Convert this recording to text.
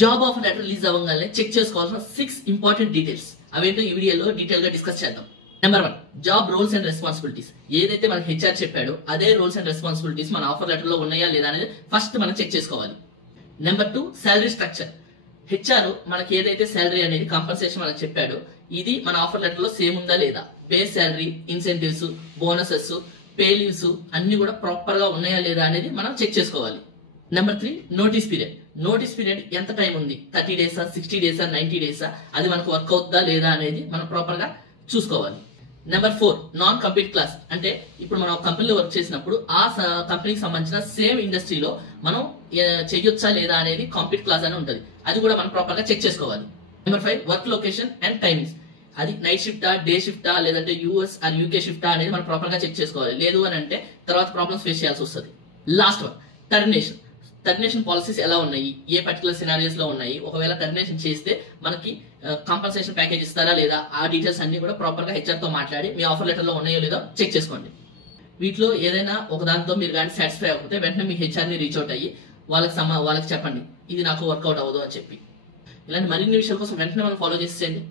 Job offer letter release అవ్వగానే check చేసుకోవాల్సిన 6 important details అవేంటో ఈ వీడియోలో డీటెయిల్ గా డిస్కస్ చేద్దాం. Number 1, job roles and responsibilities. ఏదైతే మనకి హెచ్ఆర్ చెప్పాడో అదే రోల్స్ అండ్ రెస్పాన్సిబిలిటీస్ మన ఆఫర్ లెటర్ లో ఉన్నాయా లేదా అనేది ఫస్ట్ మనం చెక్ చేసుకోవాలి. Number 2, salary structure. హెచ్ఆర్ మనకి ఏదైతే శాలరీ అనేది కాంపన్సేషన్ మనకు చెప్పాడో ఇది మన ఆఫర్ లెటర్ లో సేమ్ ఉందా లేదా, base salary, incentives, bonuses, pay leaves అన్ని కూడా ప్రాపర్ గా ఉన్నాయా లేదా అనేది మనం చెక్ చేసుకోవాలి. Number 3, notice period. Notice period ఎంత టైం ఉంది, 30 డేసా, 60 డేసా, 90 డేసా, అది మనకు వర్క్ అవుతుందా లేదా అనేది మనం ప్రాపర్ గా చూసుకోవాలి. Number 4, non complete class. అంటే ఇప్పుడు మనం కంపెనీలో వర్క్ చేసినప్పుడు ఆ కంపెనీకి సంబంధించిన సేమ్ ఇండస్ట్రీలో మనం చేయొచ్చా లేదా అనేది కంప్లీట్ క్లాస్ అని ఉంటుంది, అది కూడా మనం ప్రాపర్ గా చెక్ చేసుకోవాలి. Number 5, work location and timings. అది నైట్ షిఫ్టా, డే షిఫ్టా, లేదంటే యూఎస్ ఆర్ యూకే షిఫ్టా అనేది మనం ప్రాపర్ గా చెక్ చేసుకోవాలి. లేదు అని అంటే తర్వాత ప్రాబ్లమ్స్ ఫేస్ చేయాల్సి వస్తుంది. Last one, termination. Termination policies ఎలా ఉన్నాయి, ఏ పర్టికులర్ సినారియోస్ లో ఉన్నాయి, ఒకవేళ టర్మినేషన్ చేస్తే మనకి కాంపన్సేషన్ ప్యాకేజ్ ఇస్తారా లేదా, ఆ డీటెయిల్స్ అన్ని కూడా ప్రాపర్ గా హెచ్ఆర్ తో మాట్లాడి మీ ఆఫర్ లెటర్ లో ఉన్నాయో లేదో చెక్ చేసుకోండి. వీటిలో ఏదైనా ఒక దాంతో మీరు కానీ సాటిస్ఫై అవ్వకపోతే వెంటనే మీ హెచ్ఆర్ ని రీచ్ అవుట్ అయ్యి వాళ్ళకి చెప్పండి ఇది నాకు వర్కౌట్ అవ్వదు అని చెప్పి. ఇలాంటి మరిన్ని విషయాల కోసం వెంటనే మనం ఫాలో చేసేయండి.